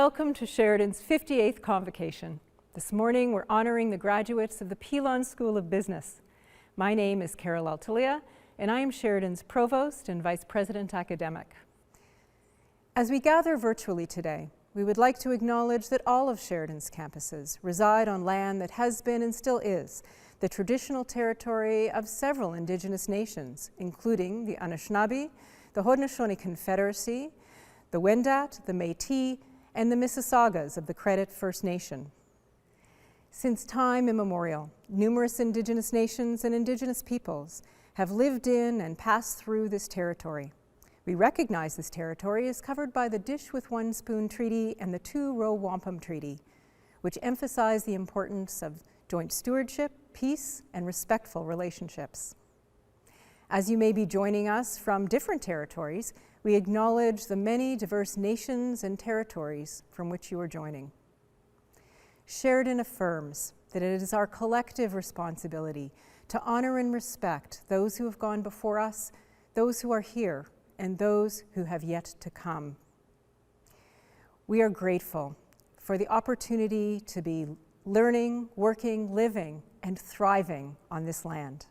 Welcome to Sheridan's 58th Convocation. This morning we're honoring the graduates of the Pilon School of Business. My name is Carol Altilia, and I am Sheridan's Provost and Vice President Academic. As we gather virtually today, we would like to acknowledge that all of Sheridan's campuses reside on land that has been and still is the traditional territory of several Indigenous nations, including the Anishinaabe, the Haudenosaunee Confederacy, the Wendat, the Métis, and the Mississaugas of the Credit First Nation. Since time immemorial, numerous Indigenous nations and Indigenous peoples have lived in and passed through this territory. We recognize this territory as covered by the Dish with One Spoon Treaty and the Two Row Wampum Treaty, which emphasize the importance of joint stewardship, peace, and respectful relationships. As you may be joining us from different territories, we acknowledge the many diverse nations and territories from which you are joining. Sheridan affirms that it is our collective responsibility to honor and respect those who have gone before us, those who are here, and those who have yet to come. We are grateful for the opportunity to be learning, working, living, and thriving on this land.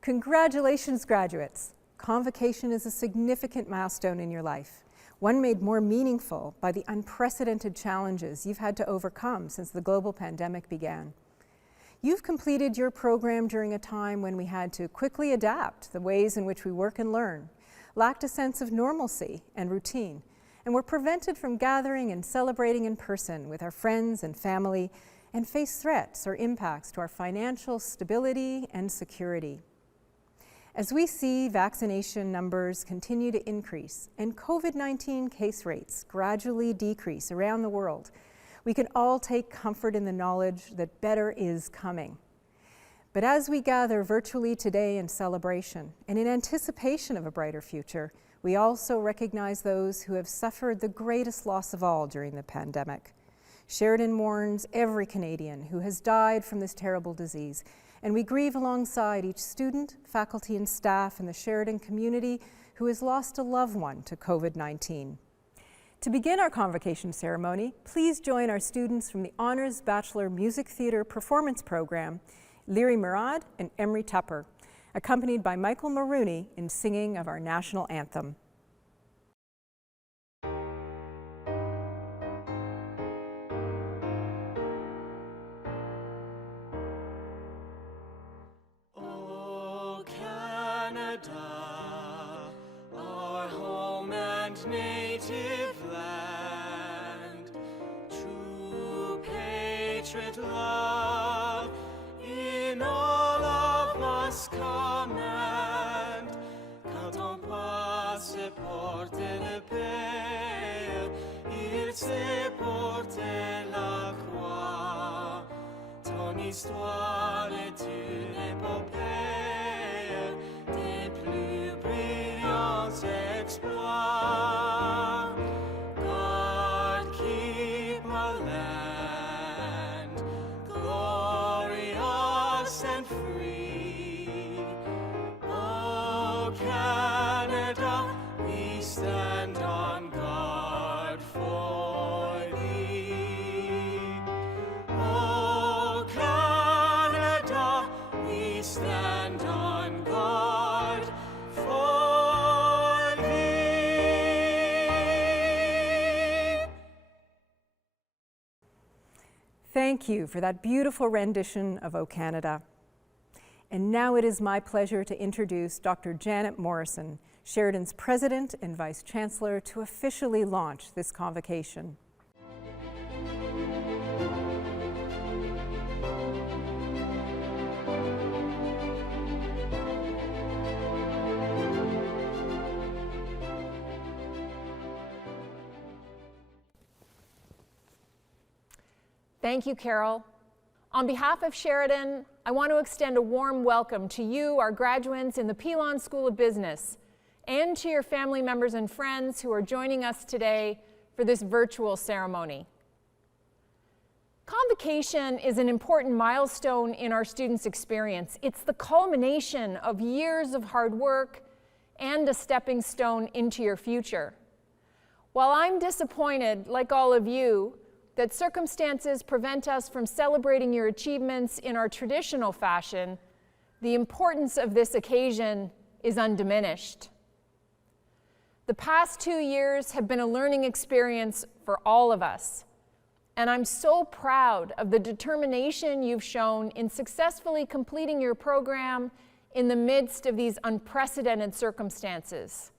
Congratulations, graduates. Convocation is a significant milestone in your life, one made more meaningful by the unprecedented challenges you've had to overcome since the global pandemic began. You've completed your program during a time when we had to quickly adapt the ways in which we work and learn, lacked a sense of normalcy and routine, and were prevented from gathering and celebrating in person with our friends and family, and faced threats or impacts to our financial stability and security. As we see vaccination numbers continue to increase and COVID-19 case rates gradually decrease around the world, we can all take comfort in the knowledge that better is coming. But as we gather virtually today in celebration and in anticipation of a brighter future, we also recognize those who have suffered the greatest loss of all during the pandemic. Sheridan mourns every Canadian who has died from this terrible disease, and we grieve alongside each student, faculty, and staff in the Sheridan community who has lost a loved one to COVID-19. To begin our convocation ceremony, please join our students from the Honors Bachelor Music Theatre Performance Program, Lyri Murad and Emery Tupper, accompanied by Michael Maroney in singing of our national anthem. Our home and native land, true patriot love in all of us command. Quand on passe porter le Père, il sait porter la croix. Ton histoire est une épopée des plus brillants exploits. God keep our land glorious and free. Oh Canada, we stand on guard for thee. Oh Canada, we stand on guard for thee. Thank you for that beautiful rendition of O Canada. And now it is my pleasure to introduce Dr. Janet Morrison, Sheridan's President and Vice Chancellor, to officially launch this convocation. Thank you, Carol. On behalf of Sheridan, I want to extend a warm welcome to you, our graduates in the Pilon School of Business, and to your family members and friends who are joining us today for this virtual ceremony. Convocation is an important milestone in our students' experience. It's the culmination of years of hard work and a stepping stone into your future. While I'm disappointed, like all of you, that circumstances prevent us from celebrating your achievements in our traditional fashion, the importance of this occasion is undiminished. The past 2 years have been a learning experience for all of us, and I'm so proud of the determination you've shown in successfully completing your program in the midst of these unprecedented circumstances.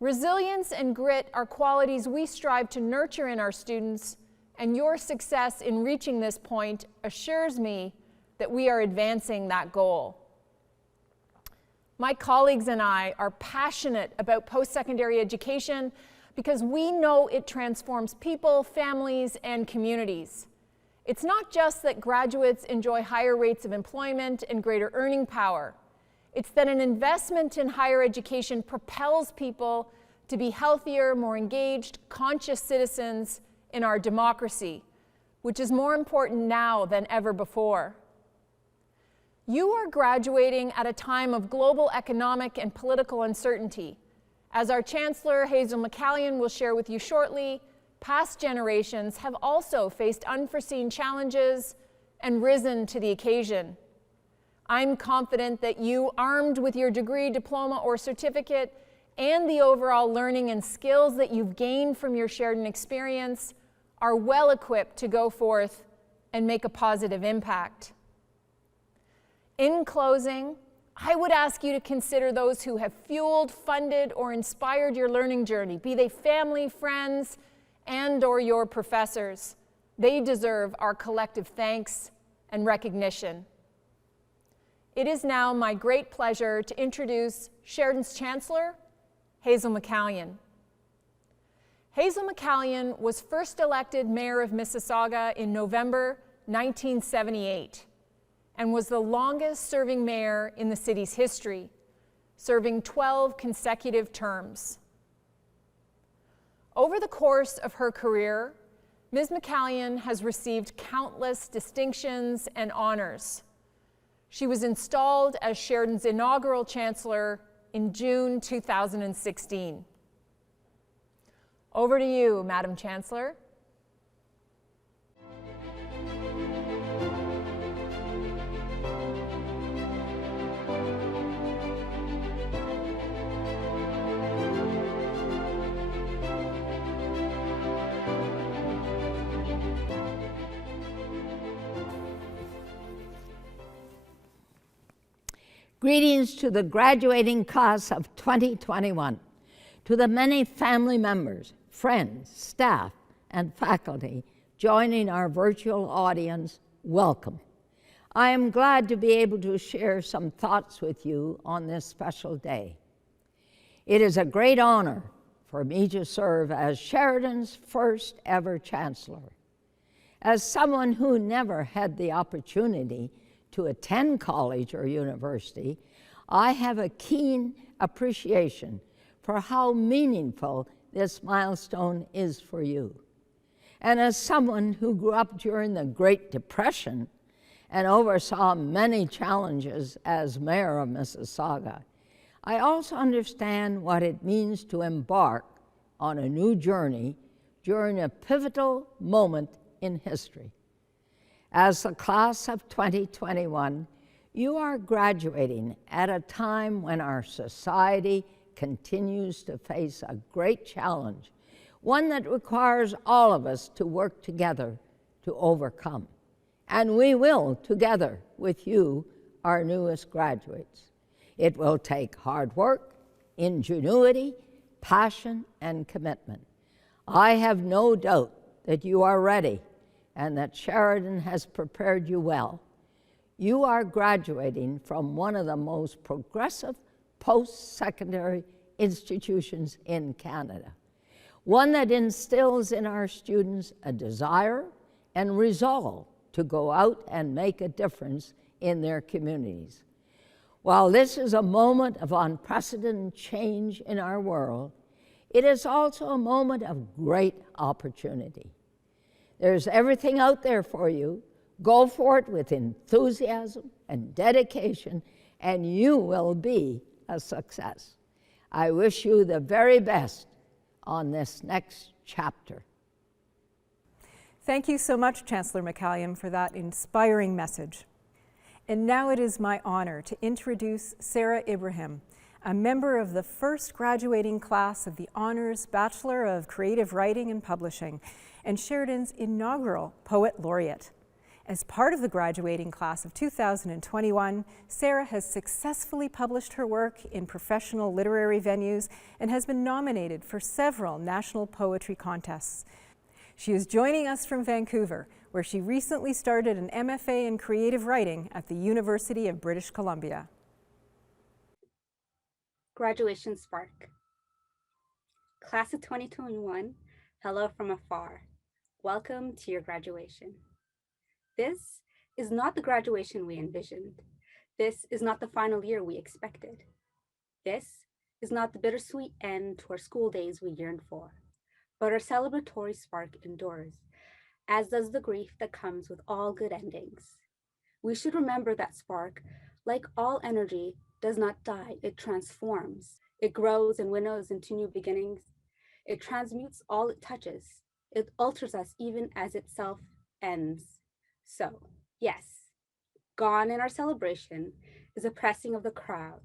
Resilience and grit are qualities we strive to nurture in our students, and your success in reaching this point assures me that we are advancing that goal. My colleagues and I are passionate about post-secondary education because we know it transforms people, families, and communities. It's not just that graduates enjoy higher rates of employment and greater earning power. It's that an investment in higher education propels people to be healthier, more engaged, conscious citizens in our democracy, which is more important now than ever before. You are graduating at a time of global economic and political uncertainty. As our Chancellor, Hazel McCallion, will share with you shortly, past generations have also faced unforeseen challenges and risen to the occasion. I'm confident that you, armed with your degree, diploma, or certificate, and the overall learning and skills that you've gained from your Sheridan experience, are well equipped to go forth and make a positive impact. In closing, I would ask you to consider those who have fueled, funded, or inspired your learning journey, be they family, friends, and/or your professors. They deserve our collective thanks and recognition. It is now my great pleasure to introduce Sheridan's Chancellor, Hazel McCallion. Hazel McCallion was first elected mayor of Mississauga in November 1978 and was the longest-serving mayor in the city's history, serving 12 consecutive terms. Over the course of her career, Ms. McCallion has received countless distinctions and honors. She was installed as Sheridan's inaugural chancellor in June 2016. Over to you, Madam Chancellor. Greetings to the graduating class of 2021, to the many family members, friends, staff, and faculty joining our virtual audience, welcome. I am glad to be able to share some thoughts with you on this special day. It is a great honor for me to serve as Sheridan's first ever chancellor. As someone who never had the opportunity to attend college or university, I have a keen appreciation for how meaningful this milestone is for you. And as someone who grew up during the Great Depression and oversaw many challenges as mayor of Mississauga, I also understand what it means to embark on a new journey during a pivotal moment in history. As the class of 2021, you are graduating at a time when our society continues to face a great challenge, one that requires all of us to work together to overcome. And we will, together with you, our newest graduates. It will take hard work, ingenuity, passion, and commitment. I have no doubt that you are ready and that Sheridan has prepared you well. You are graduating from one of the most progressive post-secondary institutions in Canada, one that instills in our students a desire and resolve to go out and make a difference in their communities. While this is a moment of unprecedented change in our world, it is also a moment of great opportunity. There's everything out there for you. Go for it with enthusiasm and dedication, and you will be a success. I wish you the very best on this next chapter. Thank you so much, Chancellor McCallium, for that inspiring message. And now it is my honor to introduce Sarah Ibrahim, a member of the first graduating class of the Honors Bachelor of Creative Writing and Publishing, and Sheridan's inaugural Poet Laureate. As part of the graduating class of 2021, Sarah has successfully published her work in professional literary venues and has been nominated for several national poetry contests. She is joining us from Vancouver, where she recently started an MFA in creative writing at the University of British Columbia. Graduation Spark. Class of 2021, hello from afar. Welcome to your graduation. This is not the graduation we envisioned. This is not the final year we expected. This is not the bittersweet end to our school days we yearned for, but our celebratory spark endures, as does the grief that comes with all good endings. We should remember that spark, like all energy, does not die, it transforms. It grows and winnows into new beginnings. It transmutes all it touches. It alters us even as itself ends. So, yes, gone in our celebration is a pressing of the crowd.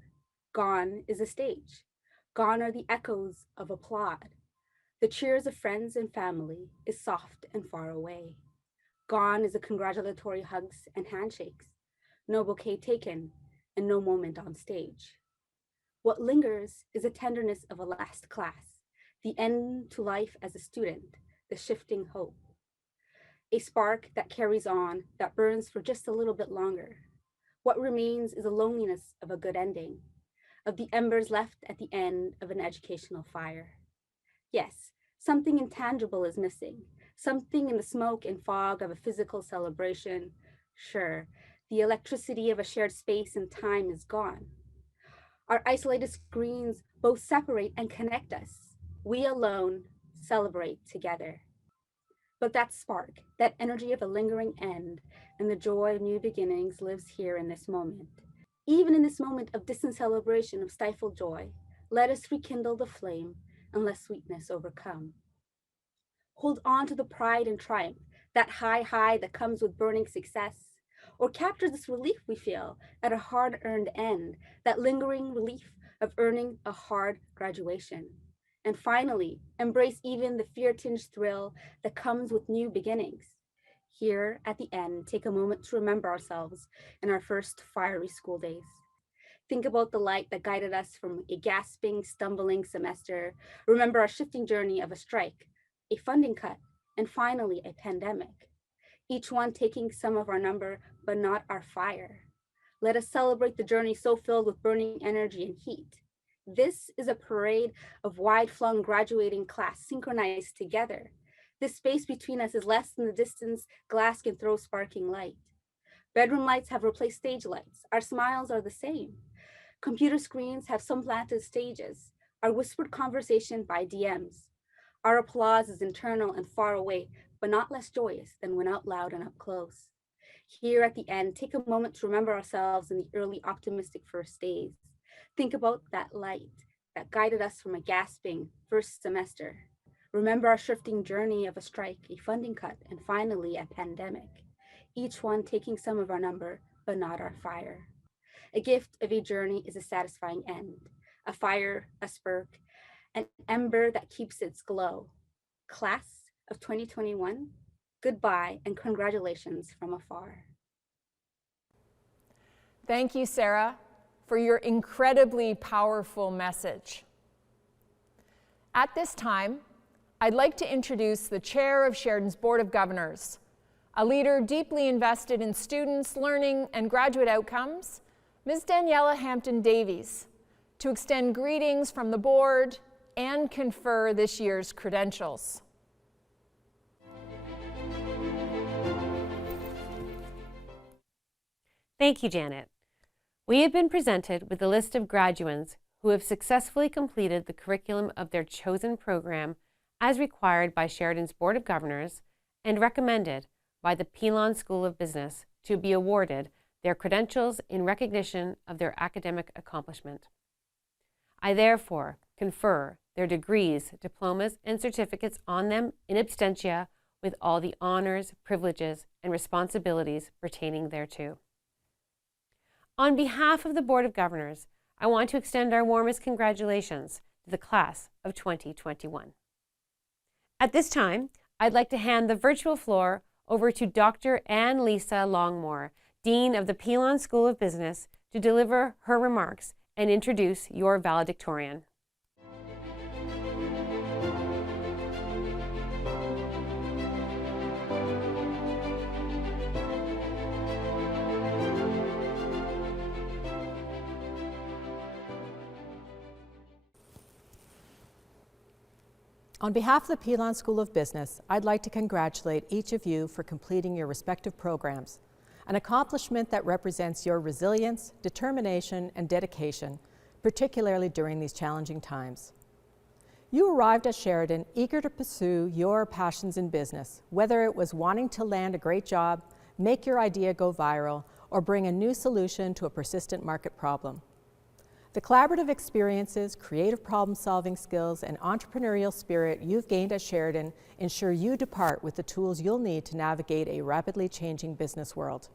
Gone is the stage. Gone are the echoes of applaud. The cheers of friends and family is soft and far away. Gone is the congratulatory hugs and handshakes. No bouquet taken and no moment on stage. What lingers is the tenderness of a last class, the end to life as a student, the shifting hope. A spark that carries on, that burns for just a little bit longer. What remains is the loneliness of a good ending, of the embers left at the end of an educational fire. Yes, something intangible is missing, something in the smoke and fog of a physical celebration. Sure, the electricity of a shared space and time is gone. Our isolated screens both separate and connect us. We alone celebrate together. But that spark, that energy of a lingering end, and the joy of new beginnings lives here in this moment. Even in this moment of distant celebration of stifled joy, let us rekindle the flame and let sweetness overcome. Hold on to the pride and triumph, that high that comes with burning success, or capture this relief we feel at a hard-earned end, that lingering relief of earning a hard graduation. And finally, embrace even the fear-tinged thrill that comes with new beginnings. Here at the end, take a moment to remember ourselves in our first fiery school days. Think about the light that guided us from a gasping, stumbling semester. Remember our shifting journey of a strike, a funding cut, and finally a pandemic. Each one taking some of our number, but not our fire. Let us celebrate the journey so filled with burning energy and heat. This is a parade of wide-flung graduating class synchronized together. This space between us is less than the distance glass can throw sparking light. Bedroom lights have replaced stage lights. Our smiles are the same. Computer screens have supplanted stages. Our whispered conversation by DMs. Our applause is internal and far away, but not less joyous than when out loud and up close. Here at the end, take a moment to remember ourselves in the early optimistic first days. Think about that light that guided us from a gasping first semester. Remember our shifting journey of a strike, a funding cut, and finally a pandemic. Each one taking some of our number, but not our fire. A gift of a journey is a satisfying end. A fire, a spark, an ember that keeps its glow. Class of 2021, goodbye and congratulations from afar. Thank you, Sarah, for your incredibly powerful message. At this time, I'd like to introduce the chair of Sheridan's Board of Governors, a leader deeply invested in students' learning and graduate outcomes, Ms. Daniela Hampton-Davies, to extend greetings from the board and confer this year's credentials. Thank you, Janet. We have been presented with a list of graduates who have successfully completed the curriculum of their chosen program as required by Sheridan's Board of Governors and recommended by the Pilon School of Business to be awarded their credentials in recognition of their academic accomplishment. I therefore confer their degrees, diplomas, and certificates on them in absentia with all the honors, privileges, and responsibilities pertaining thereto. On behalf of the Board of Governors, I want to extend our warmest congratulations to the class of 2021. At this time, I'd like to hand the virtual floor over to Dr. Anne-Lisa Longmore, Dean of the Pilon School of Business, to deliver her remarks and introduce your valedictorian. On behalf of the Pilon School of Business, I'd like to congratulate each of you for completing your respective programs, an accomplishment that represents your resilience, determination, and dedication, particularly during these challenging times. You arrived at Sheridan eager to pursue your passions in business, whether it was wanting to land a great job, make your idea go viral, or bring a new solution to a persistent market problem. The collaborative experiences, creative problem-solving skills, and entrepreneurial spirit you've gained at Sheridan ensure you depart with the tools you'll need to navigate a rapidly changing business world.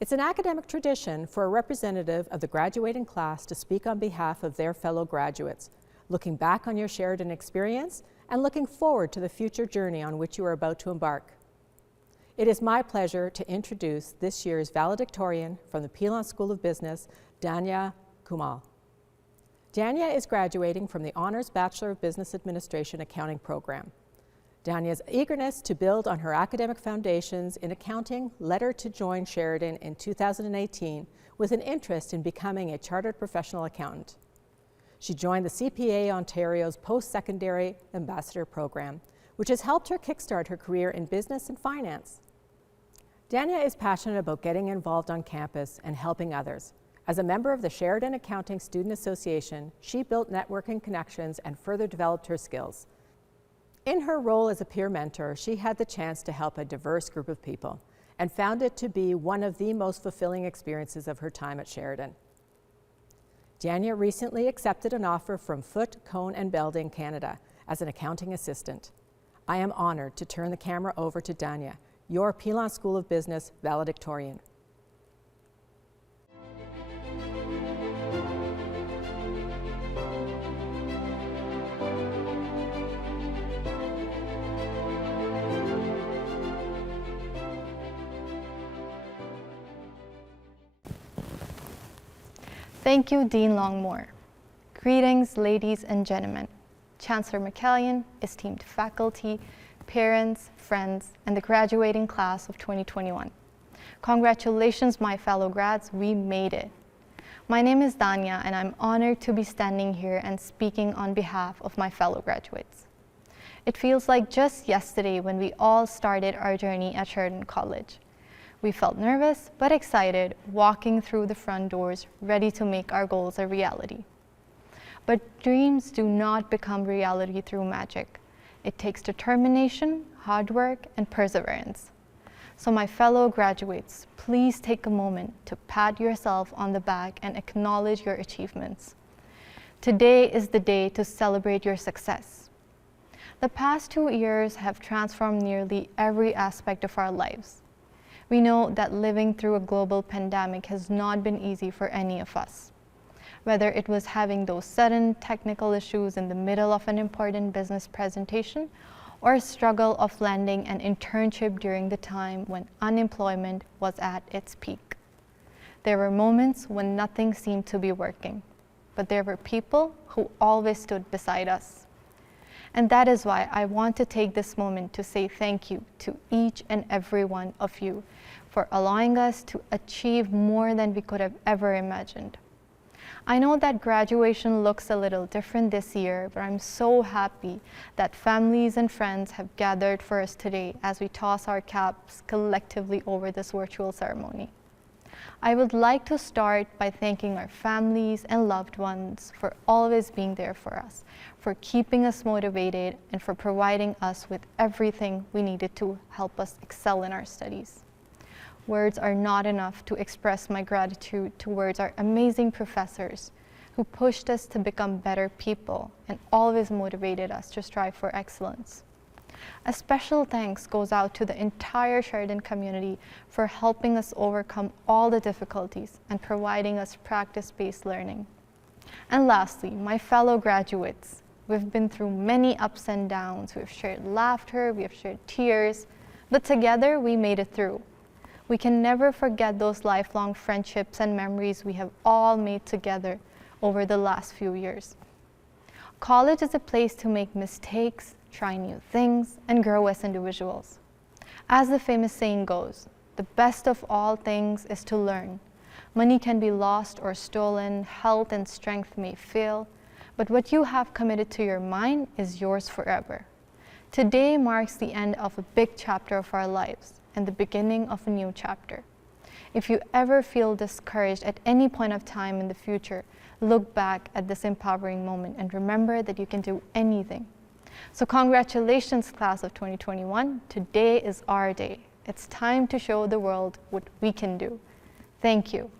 It's an academic tradition for a representative of the graduating class to speak on behalf of their fellow graduates, looking back on your Sheridan experience and looking forward to the future journey on which you are about to embark. It is my pleasure to introduce this year's valedictorian from the Pilon School of Business, Danya Kumal. Danya is graduating from the Honors Bachelor of Business Administration Accounting program. Danya's eagerness to build on her academic foundations in accounting led her to join Sheridan in 2018 with an interest in becoming a chartered professional accountant. She joined the CPA Ontario's post-secondary ambassador program, which has helped her kickstart her career in business and finance. Danya is passionate about getting involved on campus and helping others. As a member of the Sheridan Accounting Student Association, she built networking connections and further developed her skills. In her role as a peer mentor, she had the chance to help a diverse group of people and found it to be one of the most fulfilling experiences of her time at Sheridan. Danya recently accepted an offer from Foote, Cone & Belding, Canada, as an accounting assistant. I am honored to turn the camera over to Danya, your Pilon School of Business valedictorian. Thank you, Dean Longmore. Greetings, ladies and gentlemen, Chancellor McCallion, esteemed faculty, parents, friends, and the graduating class of 2021. Congratulations, my fellow grads, we made it. My name is Danya, and I'm honored to be standing here and speaking on behalf of my fellow graduates. It feels like just yesterday when we all started our journey at Sheridan College. We felt nervous but excited, walking through the front doors, ready to make our goals a reality. But dreams do not become reality through magic. It takes determination, hard work, and perseverance. So my fellow graduates, please take a moment to pat yourself on the back and acknowledge your achievements. Today is the day to celebrate your success. The past 2 years have transformed nearly every aspect of our lives. We know that living through a global pandemic has not been easy for any of us. Whether it was having those sudden technical issues in the middle of an important business presentation, or a struggle of landing an internship during the time when unemployment was at its peak. There were moments when nothing seemed to be working, but there were people who always stood beside us. And that is why I want to take this moment to say thank you to each and every one of you for allowing us to achieve more than we could have ever imagined. I know that graduation looks a little different this year, but I'm so happy that families and friends have gathered for us today as we toss our caps collectively over this virtual ceremony. I would like to start by thanking our families and loved ones for always being there for us, for keeping us motivated, and for providing us with everything we needed to help us excel in our studies. Words are not enough to express my gratitude towards our amazing professors who pushed us to become better people and always motivated us to strive for excellence. A special thanks goes out to the entire Sheridan community for helping us overcome all the difficulties and providing us practice-based learning. And lastly, my fellow graduates. We've been through many ups and downs. We've shared laughter, we have shared tears, but together we made it through. We can never forget those lifelong friendships and memories we have all made together over the last few years. College is a place to make mistakes, try new things, and grow as individuals. As the famous saying goes, the best of all things is to learn. Money can be lost or stolen, health and strength may fail, but what you have committed to your mind is yours forever. Today marks the end of a big chapter of our lives and the beginning of a new chapter. If you ever feel discouraged at any point of time in the future, look back at this empowering moment and remember that you can do anything. So congratulations, class of 2021. Today is our day. It's time to show the world what we can do. Thank you.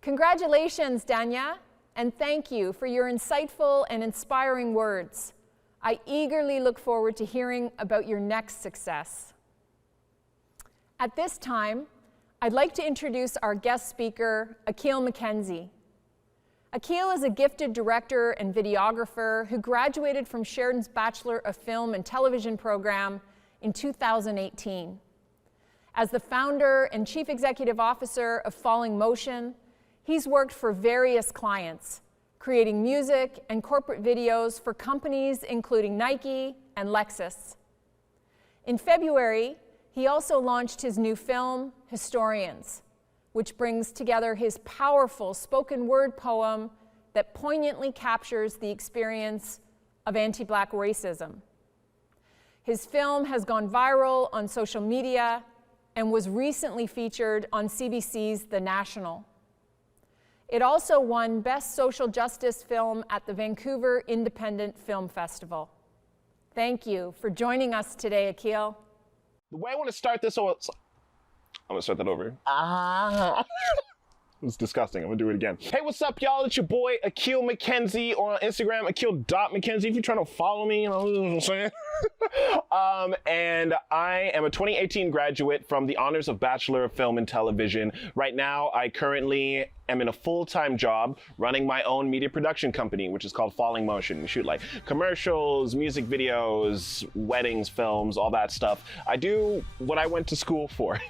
Congratulations, Danya, and thank you for your insightful and inspiring words. I eagerly look forward to hearing about your next success. At this time, I'd like to introduce our guest speaker, Akil McKenzie. Akil is a gifted director and videographer who graduated from Sheridan's Bachelor of Film and Television program in 2018. As the founder and chief executive officer of Falling Motion, he's worked for various clients, creating music and corporate videos for companies including Nike and Lexus. In February, he also launched his new film, Historians, which brings together his powerful spoken word poem that poignantly captures the experience of anti-Black racism. His film has gone viral on social media and was recently featured on CBC's The National. It also won Best Social Justice Film at the Vancouver Independent Film Festival. Thank you for joining us today, Akil. The way I want to start this, I'm gonna start that over. It was disgusting. I'm gonna do it again. Hey, what's up, y'all? It's your boy Akil McKenzie, or on Instagram, Akil.McKenzie. If you're trying to follow me, you know what I'm saying. And I am a 2018 graduate from the honors of Bachelor of Film and Television. Right now, I currently am in a full-time job running my own media production company, which is called Falling Motion. We shoot like commercials, music videos, weddings, films, all that stuff. I do what I went to school for.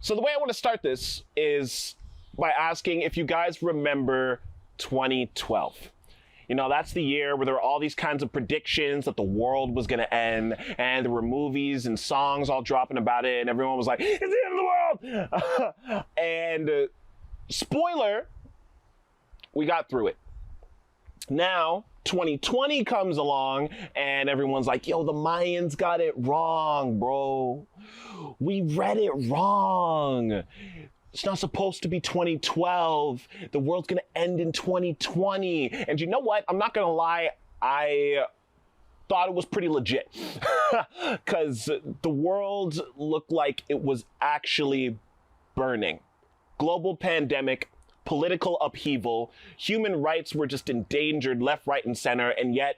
So the way I want to start this is by asking if you guys remember 2012. You know, that's the year where there were all these kinds of predictions that the world was going to end, and there were movies and songs all dropping about it, and everyone was like, it's the end of the world! And spoiler, we got through it. Now, 2020 comes along, and everyone's like, yo, the Mayans got it wrong, bro. We read it wrong. It's not supposed to be 2012. The world's gonna end in 2020. And you know what? I'm not gonna lie, I thought it was pretty legit. Because the world looked like it was actually burning. Global pandemic, political upheaval, human rights were just endangered left, right, and center, and yet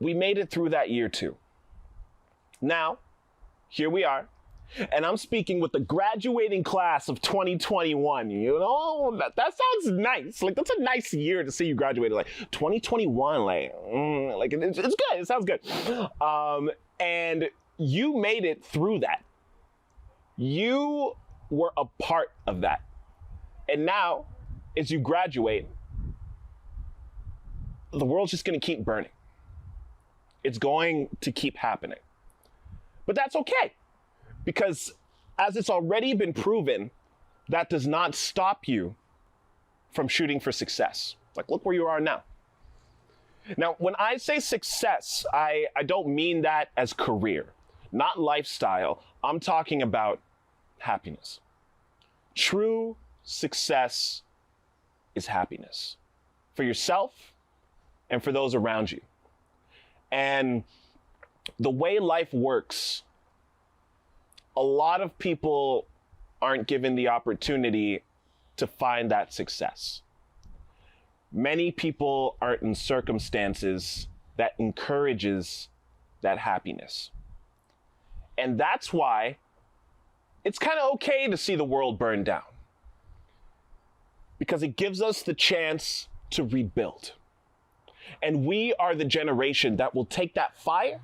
we made it through that year too. Now, here we are, and I'm speaking with the graduating class of 2021. You know, that sounds nice. Like, that's a nice year to see you graduated. Like, 2021, like it's good. It sounds good. And you made it through that. You were a part of that. And now, as you graduate, the world's just going to keep burning. It's going to keep happening. But that's okay, because as it's already been proven, that does not stop you from shooting for success. Like, look where you are now. Now, when I say success, I don't mean that as career, not lifestyle. I'm talking about happiness. True success is happiness for yourself and for those around you. And the way life works, a lot of people aren't given the opportunity to find that success. Many people are in circumstances that encourages that happiness. And that's why it's kind of okay to see the world burn down, because it gives us the chance to rebuild. And we are the generation that will take that fire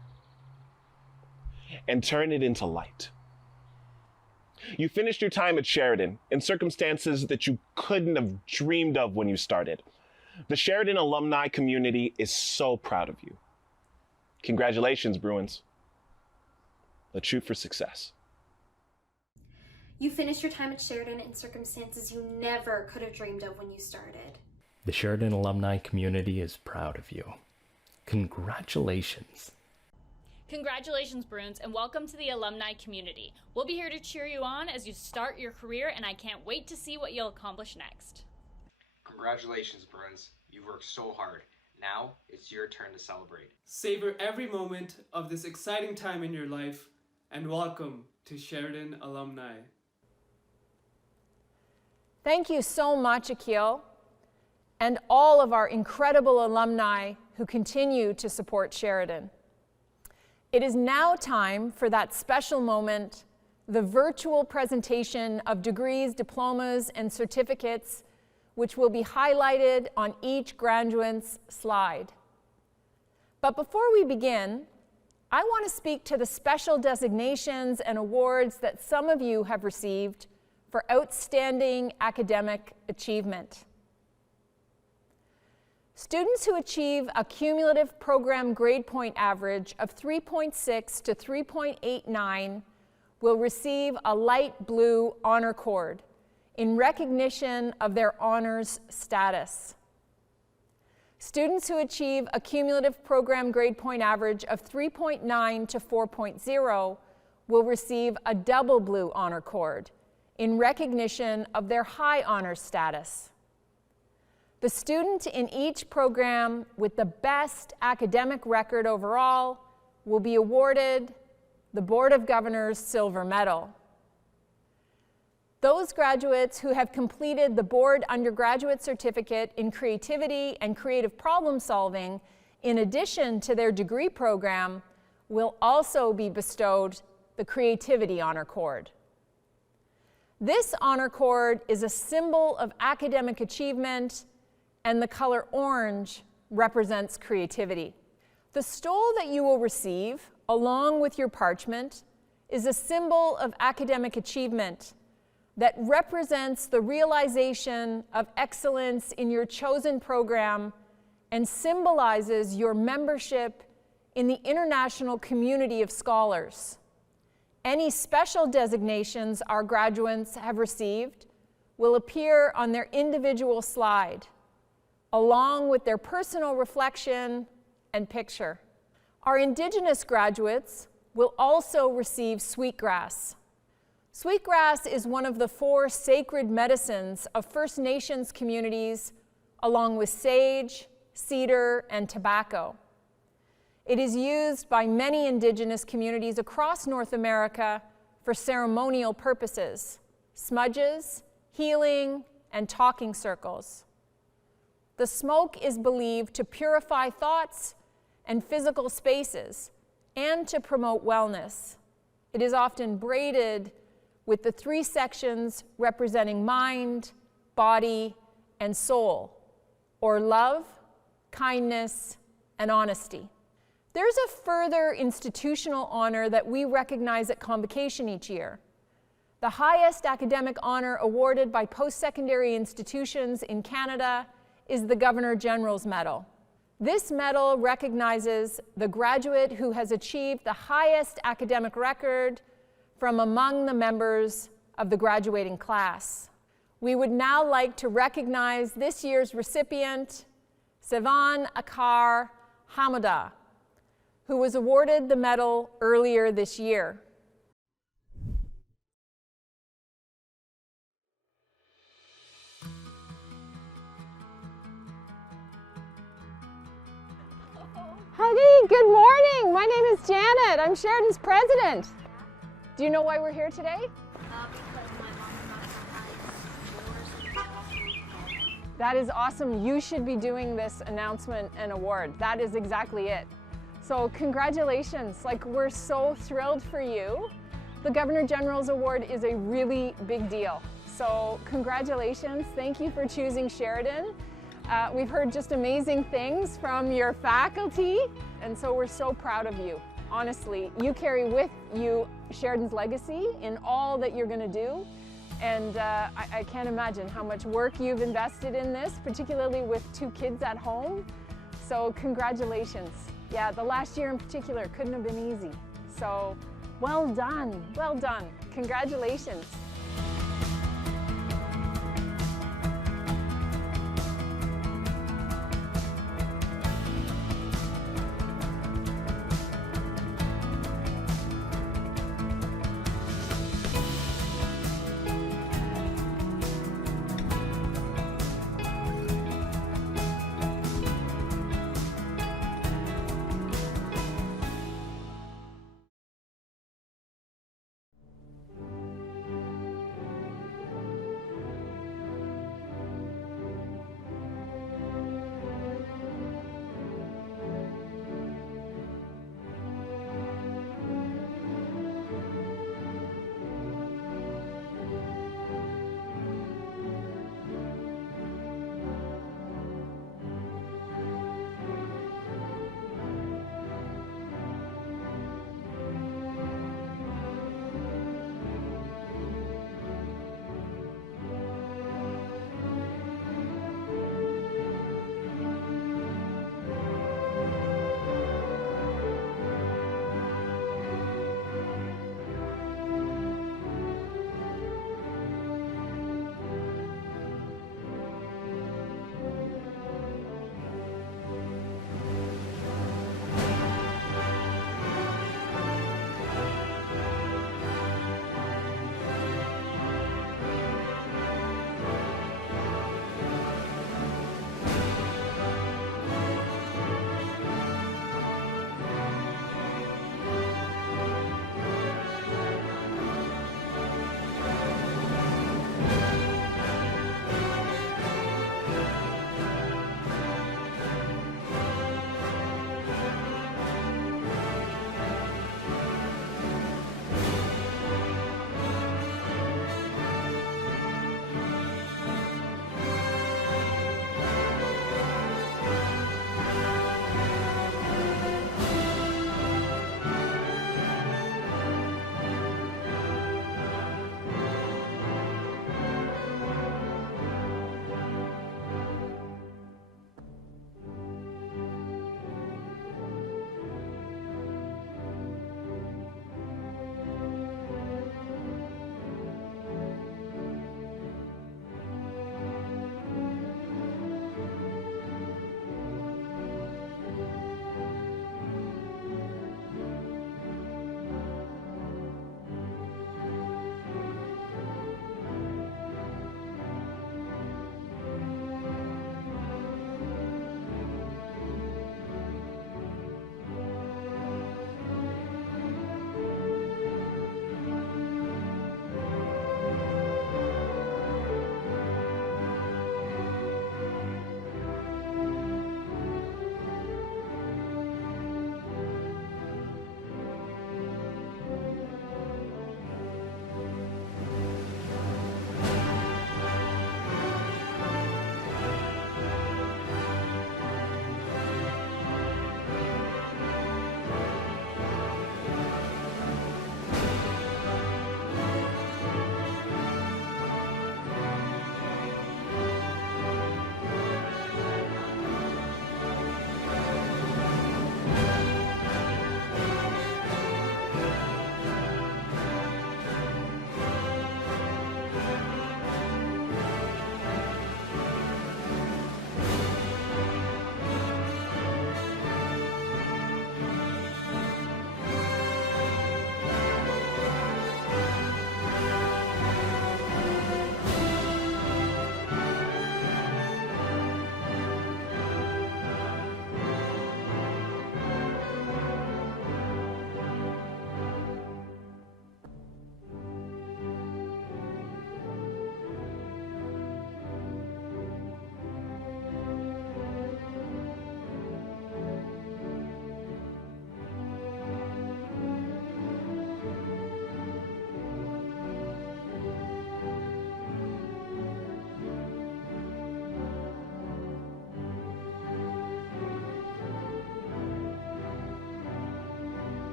and turn it into light. You finished your time at Sheridan in circumstances that you couldn't have dreamed of when you started. The Sheridan alumni community is so proud of you. Congratulations, Bruins. Let's shoot for success. You finished your time at Sheridan in circumstances you never could have dreamed of when you started. The Sheridan alumni community is proud of you. Congratulations. Congratulations, Bruins, and welcome to the alumni community. We'll be here to cheer you on as you start your career, and I can't wait to see what you'll accomplish next. Congratulations, Bruins. You've worked so hard. Now it's your turn to celebrate. Savor every moment of this exciting time in your life, and welcome to Sheridan Alumni. Thank you so much, Akil, and all of our incredible alumni who continue to support Sheridan. It is now time for that special moment, the virtual presentation of degrees, diplomas, and certificates, which will be highlighted on each graduate's slide. But before we begin, I want to speak to the special designations and awards that some of you have received for outstanding academic achievement. Students who achieve a cumulative program grade point average of 3.6 to 3.89 will receive a light blue honor cord in recognition of their honors status. Students who achieve a cumulative program grade point average of 3.9 to 4.0 will receive a double blue honor cord in recognition of their high honors status. The student in each program with the best academic record overall will be awarded the Board of Governors Silver Medal. Those graduates who have completed the board undergraduate certificate in creativity and creative problem solving in addition to their degree program will also be bestowed the Creativity Honor Cord. This honor cord is a symbol of academic achievement, and the color orange represents creativity. The stole that you will receive, along with your parchment, is a symbol of academic achievement that represents the realization of excellence in your chosen program and symbolizes your membership in the international community of scholars. Any special designations our graduates have received will appear on their individual slide, along with their personal reflection and picture. Our Indigenous graduates will also receive sweetgrass. Sweetgrass is one of the 4 sacred medicines of First Nations communities, along with sage, cedar, and tobacco. It is used by many Indigenous communities across North America for ceremonial purposes, smudges, healing, and talking circles. The smoke is believed to purify thoughts and physical spaces and to promote wellness. It is often braided with the 3 sections representing mind, body, and soul, or love, kindness, and honesty. There's a further institutional honor that we recognize at Convocation each year. The highest academic honor awarded by post-secondary institutions in Canada is the Governor General's Medal. This medal recognizes the graduate who has achieved the highest academic record from among the members of the graduating class. We would now like to recognize this year's recipient, Sivan Akar Hamada, who was awarded the medal earlier this year. Hi, good morning. My name is Janet. I'm Sheridan's president. Do you know why we're here today? Because my mom and I That is awesome. You should be doing this announcement and award. That is exactly it. So congratulations. Like, we're so thrilled for you. The Governor General's Award is a really big deal. So congratulations. Thank you for choosing Sheridan. We've heard just amazing things from your faculty, and so we're so proud of you. Honestly, you carry with you Sheridan's legacy in all that you're going to do. And I can't imagine how much work you've invested in this, particularly with 2 kids at home. So congratulations. Yeah, the last year in particular couldn't have been easy. So well done, well done. Congratulations.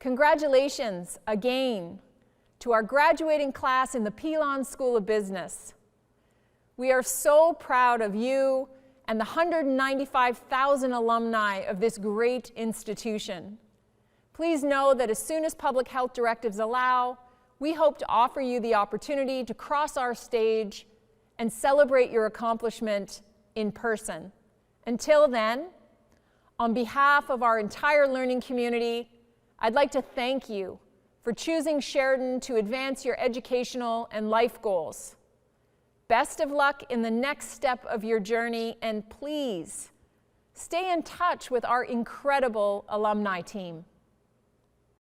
Congratulations again to our graduating class in the Pilon School of Business. We are so proud of you and the 195,000 alumni of this great institution. Please know that as soon as public health directives allow, we hope to offer you the opportunity to cross our stage and celebrate your accomplishment in person. Until then, on behalf of our entire learning community, I'd like to thank you for choosing Sheridan to advance your educational and life goals. Best of luck in the next step of your journey, and please stay in touch with our incredible alumni team.